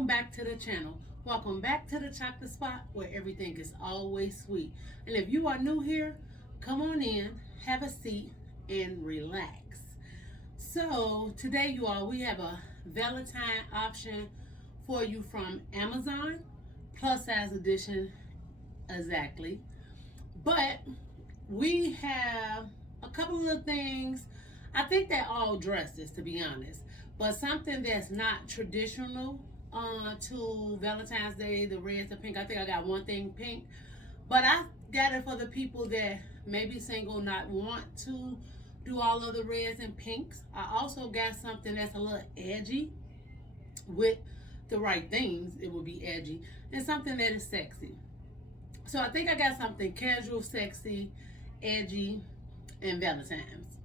welcome back to the channel. Welcome back to the chocolate spot where everything is always sweet. And if you are new here, come on in, have a seat, and relax. So today, you all, we have a Valentine option for you from Amazon, plus size edition, exactly. But we have a couple of things. I think they're all dresses, to be honest, but something that's not traditional to Valentine's Day, the red, the pink. I think I got one thing pink, but I got it for the people that may be single, not want to do all of the reds and pinks. I also got something that's a little edgy with the right things. It will be edgy, and something that is sexy. So I think I got something casual, sexy, edgy, and Valentine's.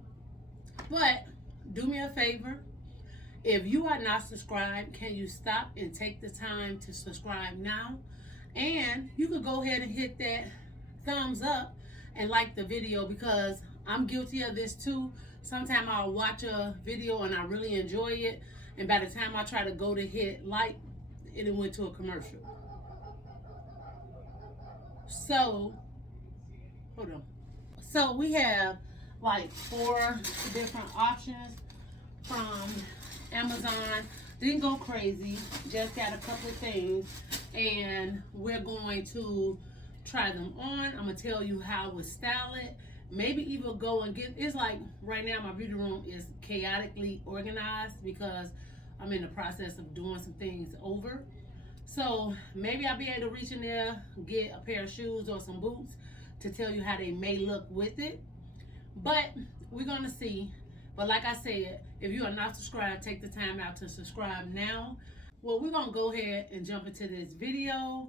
But do me a favor. If you are not subscribed, can you stop and take the time to subscribe now? And you could go ahead and hit that thumbs up and like the video, because I'm guilty of this too. Sometimes I'll watch a video and I really enjoy it, and by the time I try to go to hit like, it went to a commercial. So, hold on. So we have like 4 different options from Amazon. Didn't go crazy, just got a couple of things, and we're going to try them on. I'm gonna tell you how we style it. Maybe even go and get, it's like right now my beauty room is chaotically organized because I'm in the process of doing some things over. So maybe I'll be able to reach in there, get a pair of shoes or some boots to tell you how they may look with it. But we're gonna see. But like I said, if you are not subscribed, take the time out to subscribe now. Well, we're gonna go ahead and jump into this video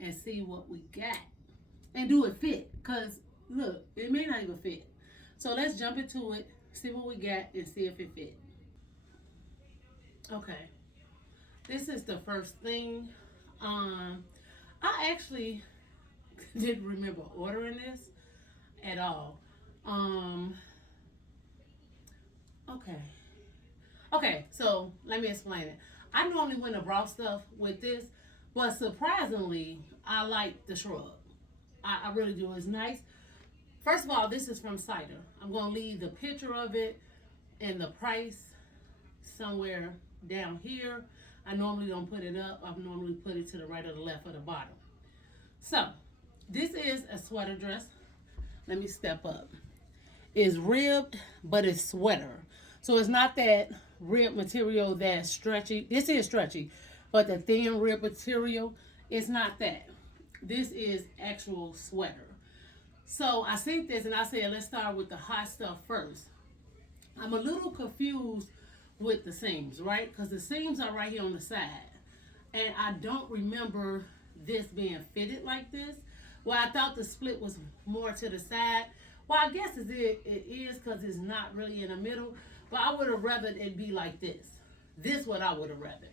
and see what we got. And do it fit, because look, it may not even fit. So let's jump into it, see what we got, and see if it fit. Okay, this is the first thing. I actually didn't remember ordering this at all. Okay, so let me explain it. I normally wouldn't have brought stuff with this, but surprisingly, I like the shrub. I really do. It's nice. First of all, this is from Cider. I'm going to leave the picture of it and the price somewhere down here. I normally don't put it up. I normally put it to the right or the left or the bottom. So, this is a sweater dress. Let me step up. It's ribbed, but it's sweater. So it's not that rib material that's stretchy. This is stretchy, but the thin rib material, it's not that. This is actual sweater. So I seen this and I said, let's start with the hot stuff first. I'm a little confused with the seams, right? Because the seams are right here on the side. And I don't remember this being fitted like this. Well, I thought the split was more to the side. Well, I guess it is because it's not really in the middle. But I would have rather it be like this. This what I would have rather.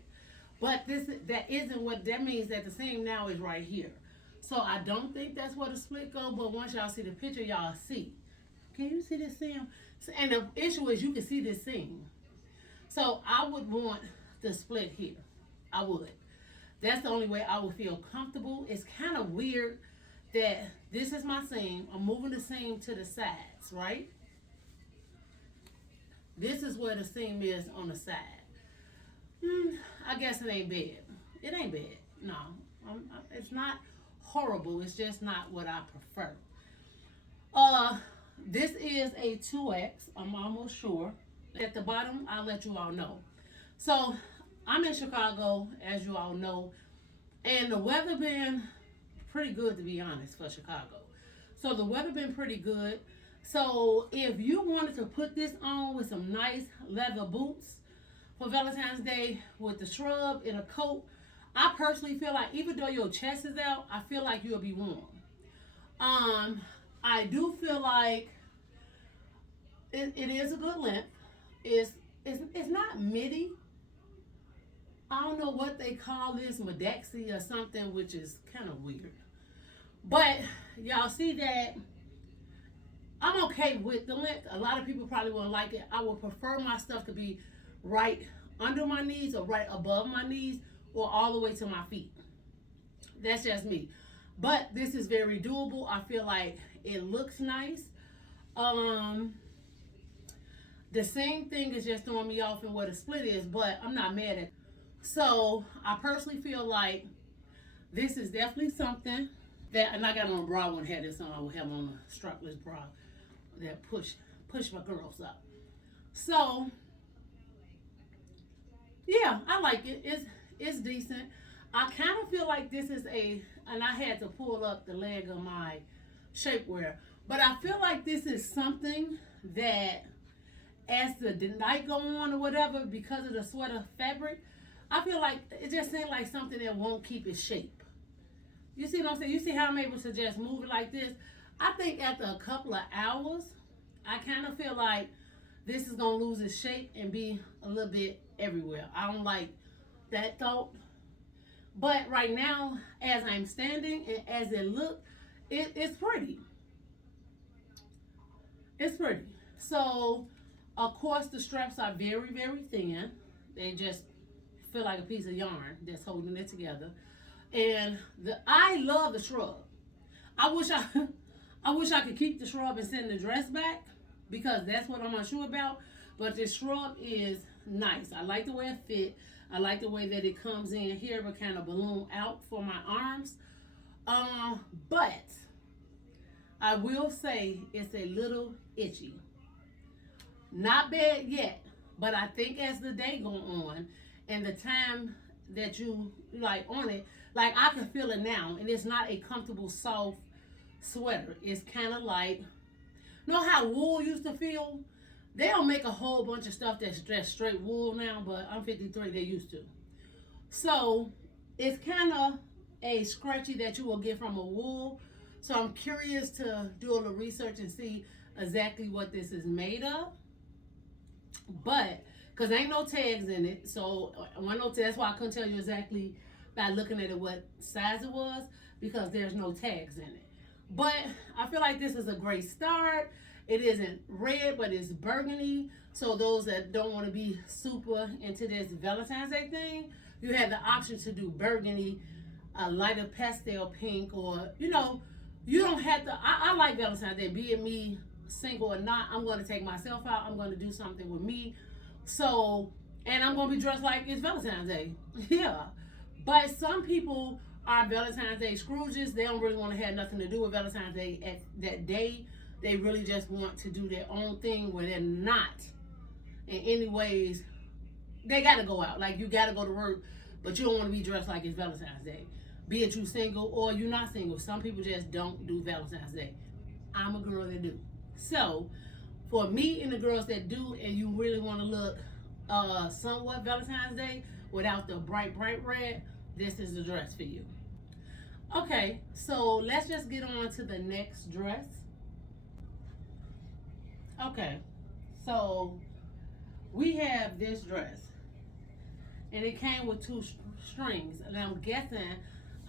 But that isn't what that means. That the seam now is right here. So I don't think that's where the split go. But once y'all see the picture, y'all see. Can you see this seam? And the issue is you can see this seam. So I would want the split here. I would. That's the only way I would feel comfortable. It's kind of weird that this is my seam. I'm moving the seam to the sides, right? This is where the seam is on the side. I guess it ain't bad. It ain't bad. No, it's not horrible. It's just not what I prefer. This is a 2X. I'm almost sure. At the bottom, I'll let you all know. So I'm in Chicago, as you all know, and the weather been pretty good, to be honest, for Chicago. So the weather been pretty good. So if you wanted to put this on with some nice leather boots for Valentine's Day with the shrub and a coat, I personally feel like even though your chest is out, I feel like you'll be warm. I do feel like it is a good length. It's not midi. I don't know what they call this, Medexi or something, which is kind of weird. But y'all see that I'm okay with the length. A lot of people probably won't like it. I would prefer my stuff to be right under my knees or right above my knees or all the way to my feet. That's just me. But this is very doable. I feel like it looks nice. Um, the same thing is just throwing me off in what a split is, but I'm not mad at it. So I personally feel like this is definitely something that, and I got on a bra when I had this on. I would have on a strapless bra that push my girls up. So yeah, I like it. It's decent. I kind of feel like this is and I had to pull up the leg of my shapewear, but I feel like this is something that as the night go on or whatever, because of the sweater fabric, I feel like it just seems like something that won't keep its shape. You see what I'm saying? You see how I'm able to just move it like this? I think after a couple of hours, I kind of feel like this is going to lose its shape and be a little bit everywhere. I don't like that thought. But right now, as I'm standing and as it looks, it's pretty. It's pretty. So, of course, the straps are very, very thin. They just feel like a piece of yarn that's holding it together. And I love the shrub. I wish I wish I could keep the shrub and send the dress back, because that's what I'm unsure about. But the shrub is nice. I like the way it fit. I like the way that it comes in here, but kind of balloon out for my arms. But I will say it's a little itchy. Not bad yet, but I think as the day go on and the time that you like on it, like I can feel it now, and it's not a comfortable soft sweater. It's kind of like, you know how wool used to feel? They don't make a whole bunch of stuff that's just straight wool now, but I'm 53, they used to. So it's kind of a scratchy that you will get from a wool. So I'm curious to do a little research and see exactly what this is made of. But because there ain't no tags in it, so that's why I couldn't tell you exactly by looking at it what size it was, because there's no tags in it. But I feel like this is a great start. It isn't red, but it's burgundy. So those that don't want to be super into this Valentine's Day thing, you have the option to do burgundy, a lighter pastel pink, or you don't have to. I like Valentine's Day, be it me single or not. I'm going to take myself out. I'm going to do something with me. So, and I'm going to be dressed like it's Valentine's Day. Yeah. But some people are Valentine's Day Scrooges. They don't really want to have nothing to do with Valentine's Day at that day. They really just want to do their own thing where they're not in any ways. They got to go out. Like, you got to go to work, but you don't want to be dressed like it's Valentine's Day. Be it you single or you're not single. Some people just don't do Valentine's Day. I'm a girl that do. So, for me and the girls that do, and you really want to look somewhat Valentine's Day without the bright red, this is the dress for you. Okay, so let's just get on to the next dress. Okay, so we have this dress, and it came with two strings, and I'm guessing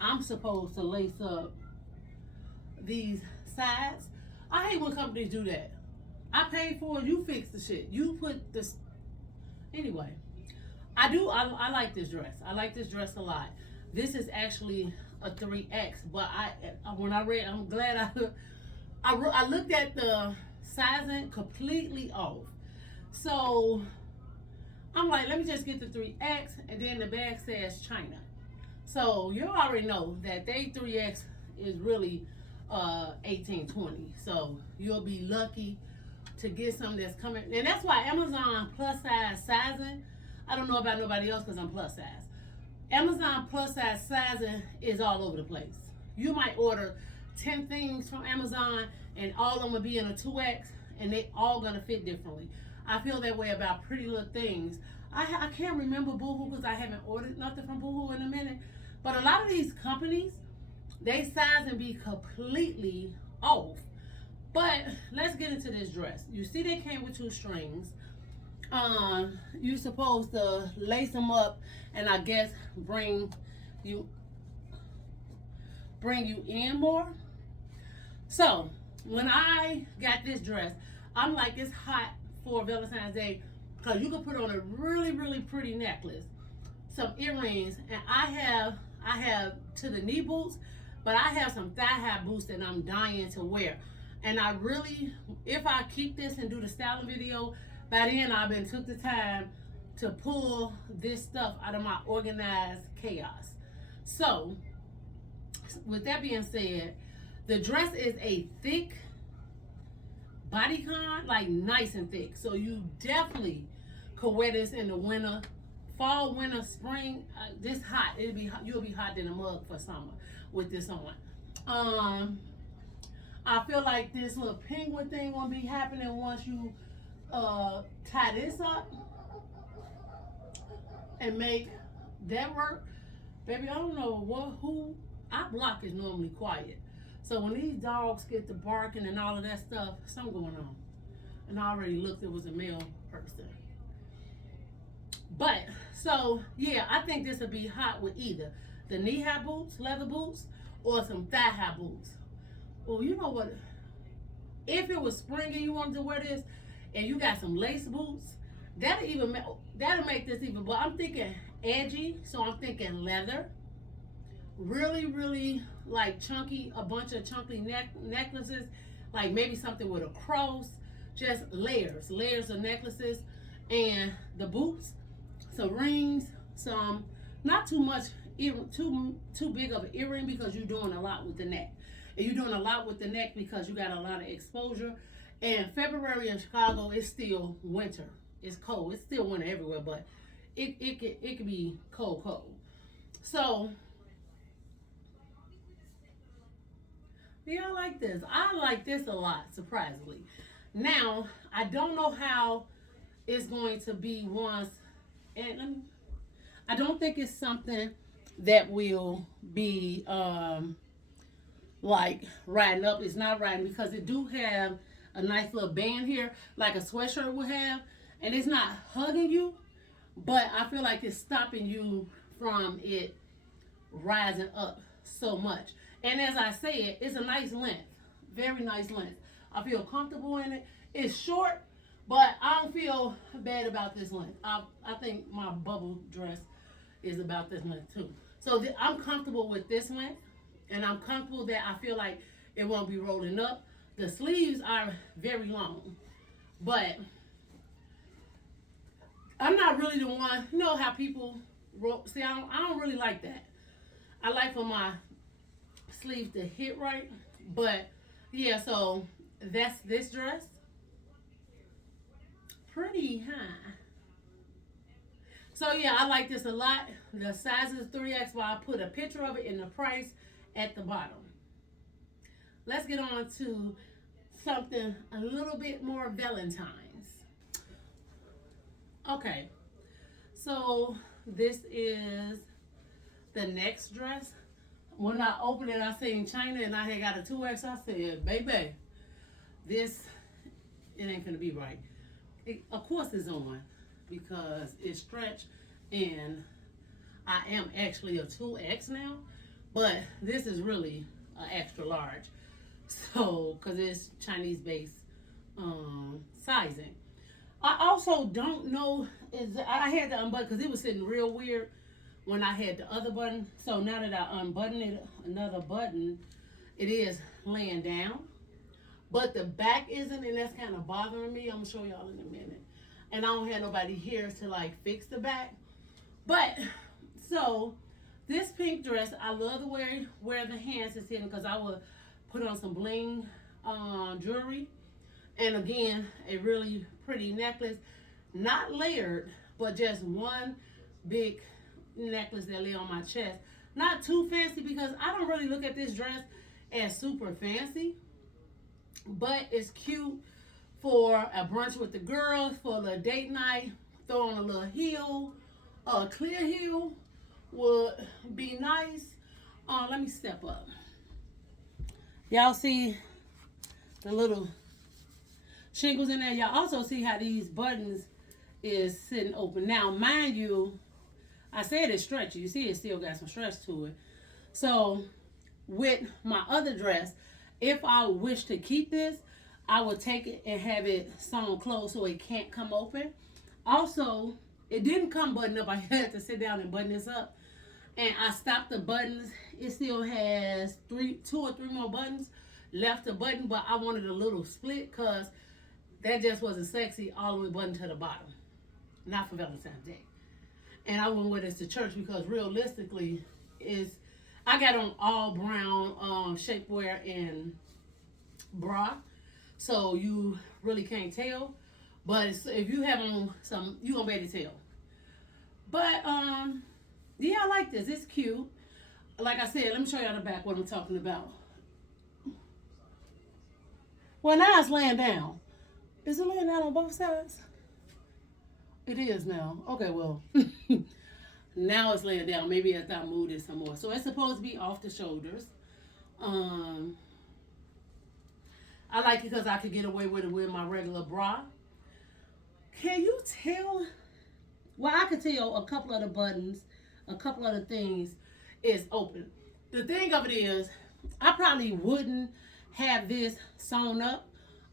I'm supposed to lace up these sides. I hate when companies do that. I paid for it, you fix the shit. You put this, anyway. I like this dress. I like this dress a lot. This is actually a 3X, but when I read, I'm glad I looked at the sizing completely off. So I'm like, let me just get the 3X, and then the bag says China. So you already know that they 3X is really 18-20. So you'll be lucky to get something that's coming. And that's why Amazon plus size sizing, I don't know about nobody else because I'm plus size. Amazon plus size sizing is all over the place. You might order 10 things from Amazon and all of them will be in a 2X and they all gonna fit differently. I feel that way about Pretty Little Things. I can't remember Boohoo because I haven't ordered nothing from Boohoo in a minute. But a lot of these companies, they size and be completely off. But let's get into this dress. You see they came with two strings. You're supposed to lace them up and I guess bring you in more. So when I got this dress, I'm like, it's hot for Valentine's Day because you can put on a really, really pretty necklace. some earrings, and I have to the knee boots, but I have some thigh high boots that I'm dying to wear. And I really, if I keep this and do the styling video, by then I've been took the time to pull this stuff out of my organized chaos. So, with that being said, the dress is a thick bodycon, like nice and thick. So you definitely could wear this in the winter, fall, winter, spring. This hot, it'll be hot. You'll be hot in a mug for summer with this on. I feel like this little penguin thing won't be happening once you tie this up and make that work. Baby, I don't know who. Our block is normally quiet. So when these dogs get to barking and all of that stuff, something going on. And I already looked, it was a male person. But, so, yeah, I think this would be hot with either the knee-high boots, leather boots, or some thigh-high boots. Well, you know what? If it was spring and you wanted to wear this, and you got some lace boots, that'll make this even, but I'm thinking edgy, so I'm thinking leather. Really, really like chunky, a bunch of chunky necklaces, like maybe something with a cross, just layers of necklaces, and the boots, some rings, some, not too much, too big of an earring because you're doing a lot with the neck. And you're doing a lot with the neck because you got a lot of exposure. And February in Chicago, it's still winter. It's cold. It's still winter everywhere, but it could be cold. So, yeah, I like this. I like this a lot, surprisingly. Now, I don't know how it's going to be once, and I don't think it's something that will be like riding up. It's not riding because it do have a nice little band here, like a sweatshirt would have, and it's not hugging you, but I feel like it's stopping you from it rising up so much. And as I said, it's a nice length, very nice length. I feel comfortable in it. It's short, but I don't feel bad about this length. I think my bubble dress is about this length too. So I'm comfortable with this length, and I'm comfortable that I feel like it won't be rolling up. The sleeves are very long, but I'm not really the one, you know how people roll. See, I don't really like that. I like for my sleeves to hit right, but yeah, so that's this dress. Pretty high. So yeah, I like this a lot. The size is 3X, but I put a picture of it in the price at the bottom. Let's get on to something a little bit more Valentines. Okay, so this is the next dress. When I opened it, I seen China and I had got a 2X. I said, baby, it ain't gonna be right. Of course it's on because it's stretched, and I am actually a 2X now, but this is really an extra large. So, because it's Chinese based sizing. I also don't know, I had to unbutton because it was sitting real weird when I had the other button. So now that I unbutton it, another button, it is laying down. But the back isn't, and that's kind of bothering me. I'm going to show y'all in a minute. And I don't have nobody here to like fix the back. But, so, this pink dress, I love the way where the hands is hidden because I will put on some bling jewelry. And again, a really pretty necklace. Not layered, but just one big necklace that lay on my chest. Not too fancy because I don't really look at this dress as super fancy. But it's cute for a brunch with the girls, for a little date night, throw on a little heel. A clear heel would be nice. Let me step up. Y'all see the little shingles in there? Y'all also see how these buttons is sitting open. Now, mind you, I said it's stretchy. You see it still got some stretch to it. So, with my other dress, if I wish to keep this, I would take it and have it sewn closed so it can't come open. Also, It didn't come buttoned up. I had to sit down and button this up. And I stopped the buttons. It still has two or three more buttons left to button, but I wanted a little split because that just wasn't sexy all the way buttoned to the bottom. Not for Valentine's Day. And I went with it to church because realistically, is I got on all brown shapewear and bra, so you really can't tell. But if you have on some, you gonna be able to tell. But yeah, I like this. It's cute. Like I said, let me show y'all the back what I'm talking about. Well, now it's laying down. Is it laying down on both sides? It is now. Okay, well, now it's laying down. Maybe as I move it some more. So it's supposed to be off the shoulders. I like it because I could get away with it with my regular bra. Can you tell? Well, I could tell a couple of the buttons, a couple of the things is open. The thing of it is, I probably wouldn't have this sewn up.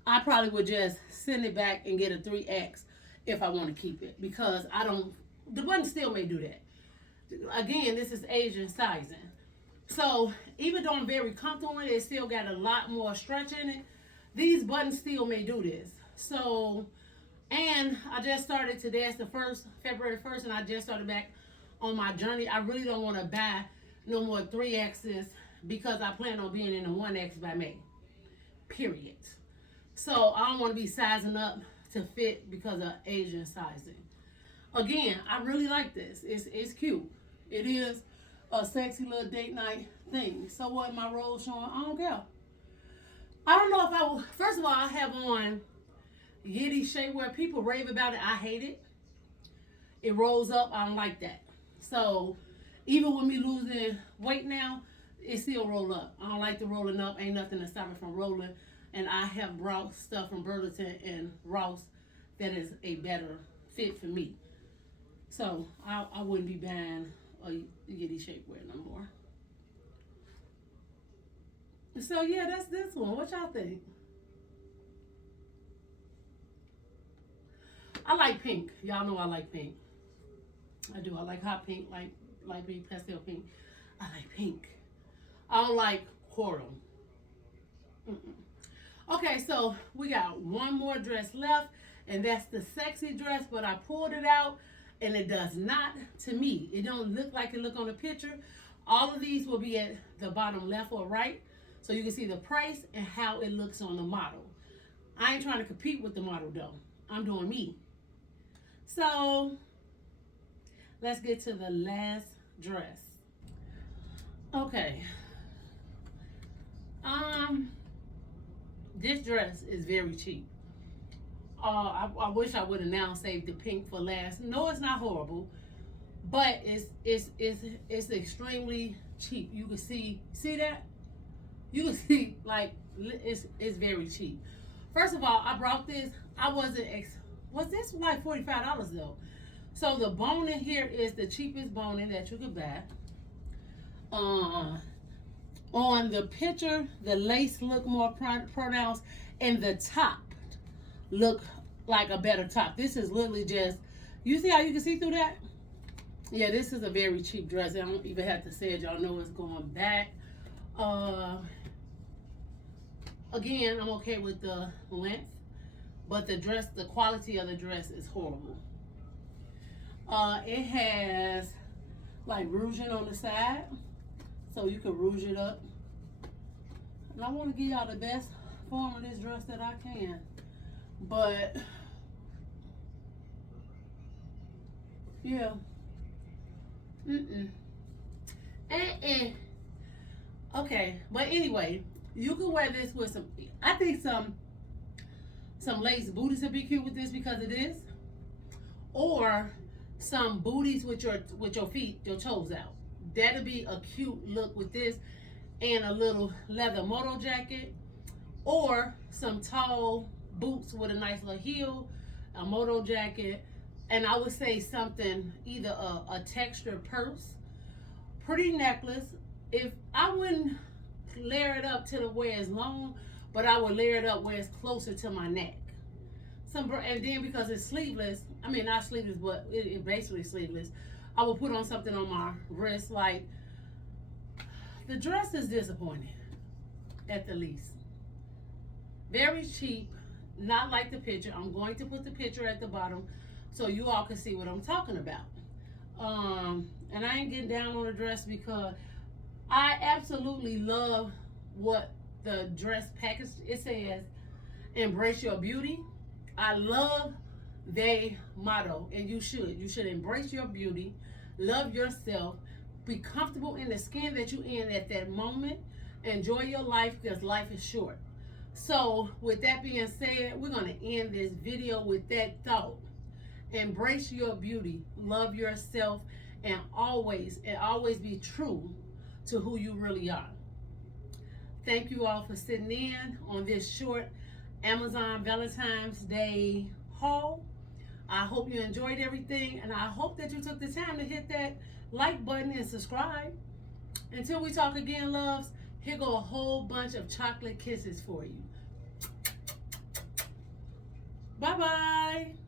I probably would just send it back and get a 3X if I want to keep it, because I don't, the button still may do that. Again, this is Asian sizing. So even though I'm very comfortable in it, it still got a lot more stretch in it. These buttons still may do this. So, and I just started today, it's the February 1st, and I just started back on my journey. I really don't want to buy no more 3Xs because I plan on being in the 1X by May, period. So I don't want to be sizing up to fit because of Asian sizing. Again, I really like this. It's cute. It is a sexy little date night thing. So what, my roll showing? I don't care. I don't know if I will. First of all, I have on Yiddy shapewear. People rave about it. I hate it. It rolls up. I don't like that. So even with me losing weight now, it still roll up. I don't like the rolling up. Ain't nothing to stop it from rolling. And I have brought stuff from Burlington and Ross that is a better fit for me. So I wouldn't be buying a Yiddy shapewear no more. So yeah, that's this one. What y'all think? I like pink. Y'all know I like pink. I do. I like hot pink, like light pink, pastel pink. I like pink. I don't like coral. Okay, so we got one more dress left, and that's the sexy dress, but I pulled it out, and it does not, to me, it don't look like it look on the picture. All of these will be at the bottom left or right, so you can see the price and how it looks on the model. I ain't trying to compete with the model, though. I'm doing me. So, let's get to the last dress. Okay. This dress is very cheap. I wish I would have now saved the pink for last. No, it's not horrible, but it's extremely cheap. You can see that. You can see like it's very cheap. First of all, I brought this. I wasn't. Was this like $45 though? So the boning here is the cheapest boning that you could buy. On the picture, the lace look more pronounced, and the top look like a better top. This is literally just, you see how you can see through that? Yeah, this is a very cheap dress. I don't even have to say it. Y'all know it's going back. Again, I'm okay with the length, but the dress, the quality of the dress is horrible. It has like rouging on the side, so you can rouge it up. And I want to give y'all the best form of this dress that I can. But, yeah. Okay, but anyway, you can wear this with some, I think some lace booties would be cute with this because of this. Or some booties with your feet, your toes out. That'll be a cute look with this, and a little leather moto jacket, or some tall boots with a nice little heel, a moto jacket, and I would say something, either a textured purse, pretty necklace. If I wouldn't layer it up to the where it's long, but I would layer it up where it's closer to my neck. and then because it's sleeveless, I mean not sleeveless, but it basically sleeveless. I will put on something on my wrist. Like, the dress is disappointing at the least. Very cheap, not like the picture. I'm going to put the picture at the bottom so you all can see what I'm talking about. And I ain't getting down on the dress because I absolutely love what the dress package, it says embrace your beauty. I love their motto, and you should embrace your beauty, love yourself, be comfortable in the skin that you're in at that moment, enjoy your life because life is short. So with that being said, we're going to end this video with that thought. Embrace your beauty, love yourself, and always be true to who you really are. Thank you all for sitting in on this short Amazon Valentine's Day haul. I hope you enjoyed everything, and I hope that you took the time to hit that like button and subscribe. Until we talk again, loves, here go a whole bunch of chocolate kisses for you. Bye-bye.